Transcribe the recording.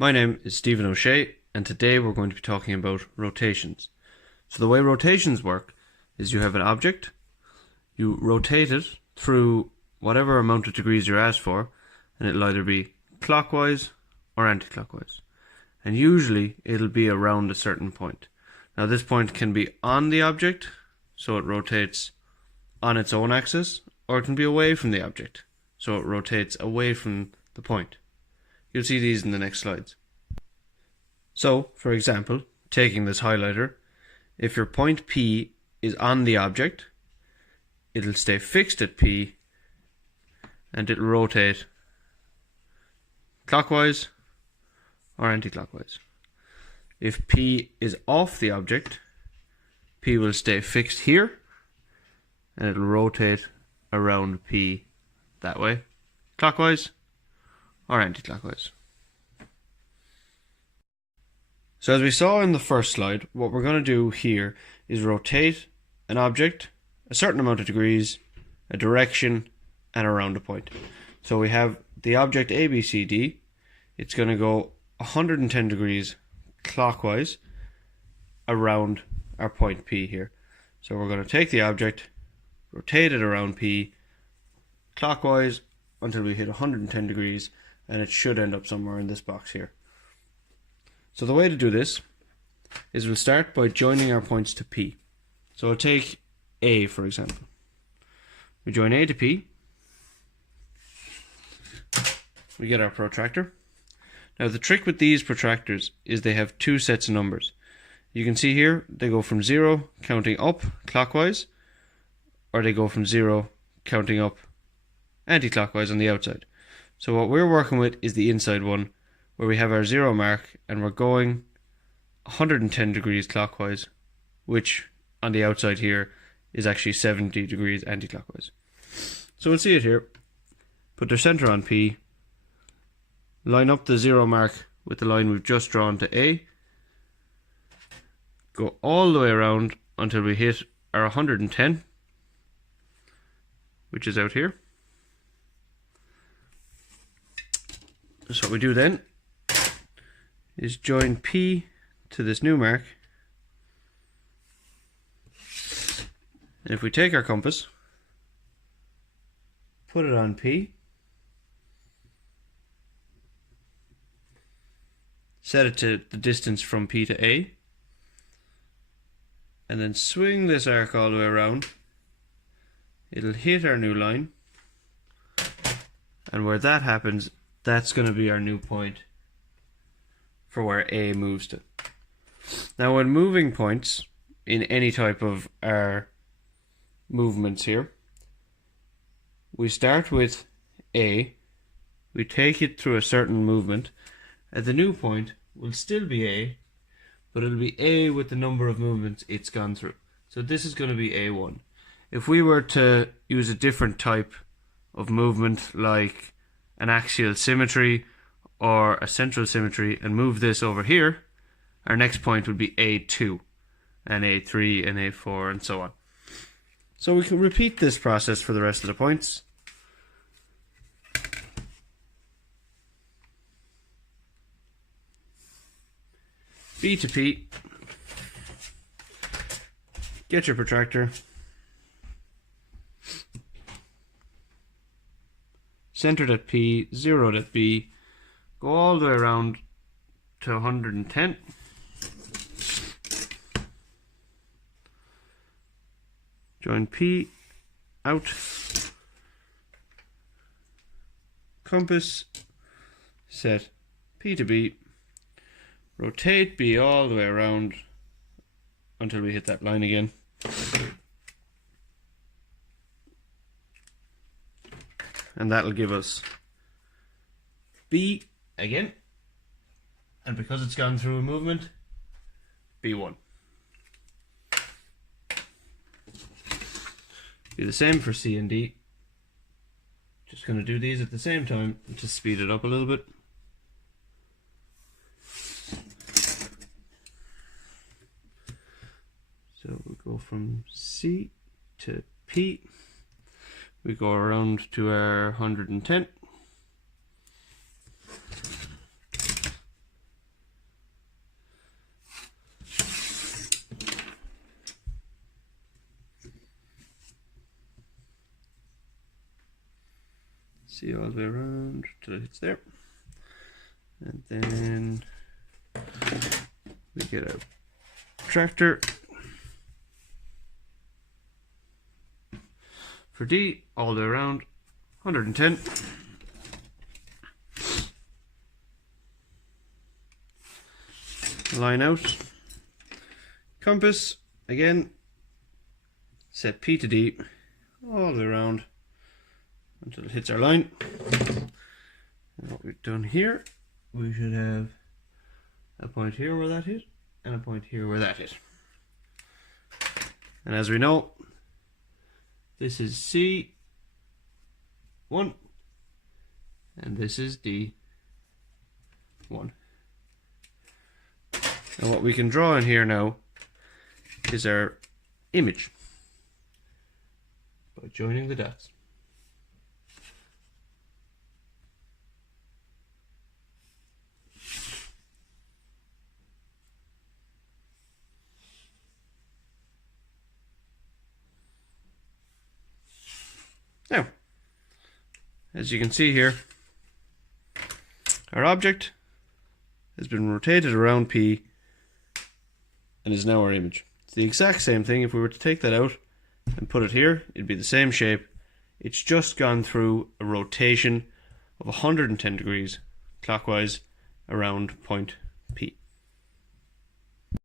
My name is Stephen O'Shea, and today we're going to be talking about rotations. So the way rotations work is you have an object, you rotate it through whatever amount of degrees you're asked for, and it'll either be clockwise or anti-clockwise. And usually it'll be around a certain point. Now this point can be on the object, so it rotates on its own axis, or it can be away from the object, so it rotates away from the point. You'll see these in the next slides. So, for example, taking this highlighter, if your point P is on the object, it'll stay fixed at P and it'll rotate clockwise or anti-clockwise. If P is off the object, P will stay fixed here and it'll rotate around P that way, clockwise or anti-clockwise. So as we saw in the first slide, what we're going to do here is rotate an object a certain amount of degrees, a direction, and around a point. So we have the object ABCD. It's going to go 110 degrees clockwise around our point P here. So we're going to take the object, rotate it around P clockwise until we hit 110 degrees, and it should end up somewhere in this box here. So the way to do this is we'll start by joining our points to P. So I'll take A for example. We join A to P. We get our protractor. Now the trick with these protractors is they have two sets of numbers. You can see here they go from 0 counting up clockwise, or they go from 0 counting up anti-clockwise on the outside. So what we're working with is the inside one, where we have our 0 mark and we're going 110 degrees clockwise, which on the outside here is actually 70 degrees anti-clockwise. So we'll see it here. Put their center on P, line up the 0 mark with the line we've just drawn to A, go all the way around until we hit our 110, which is out here. So what we do then is join P to this new mark, and if we take our compass, put it on P, set it to the distance from P to A, and then swing this arc all the way around, it'll hit our new line, and where that happens, that's going to be our new point for where A moves to. Now when moving points in any type of our movements here, we start with A, we take it through a certain movement, and the new point will still be A, but it'll be A with the number of movements it's gone through. So this is going to be A1. If we were to use a different type of movement like an axial symmetry or a central symmetry and move this over here, our next point would be A2 and A3 and A4 and so on. So we can repeat this process for the rest of the points. B to P, get your protractor, centered at P, zeroed at B, go all the way around to 110. Join P, out, compass, set P to B, rotate B all the way around until we hit that line again. And that'll give us B again. And because it's gone through a movement, B1. Do the same for C and D. Just going to do these at the same time to speed it up a little bit. So we go from C to P. We go around to our 110. see all the way around till it hits there. And then we get a protractor for D all the way around 110. Line out. Compass, again, set P to D all the way around until it hits our line. And what we've done here, we should have a point here where that hit, and a point here where that hit. And as we know, this is C1, and this is D1. And what we can draw in here now is our image by joining the dots. Now, as you can see here, our object has been rotated around P and is now our image. It's the exact same thing. If we were to take that out and put it here, it'd be the same shape. It's just gone through a rotation of 110 degrees clockwise around point P.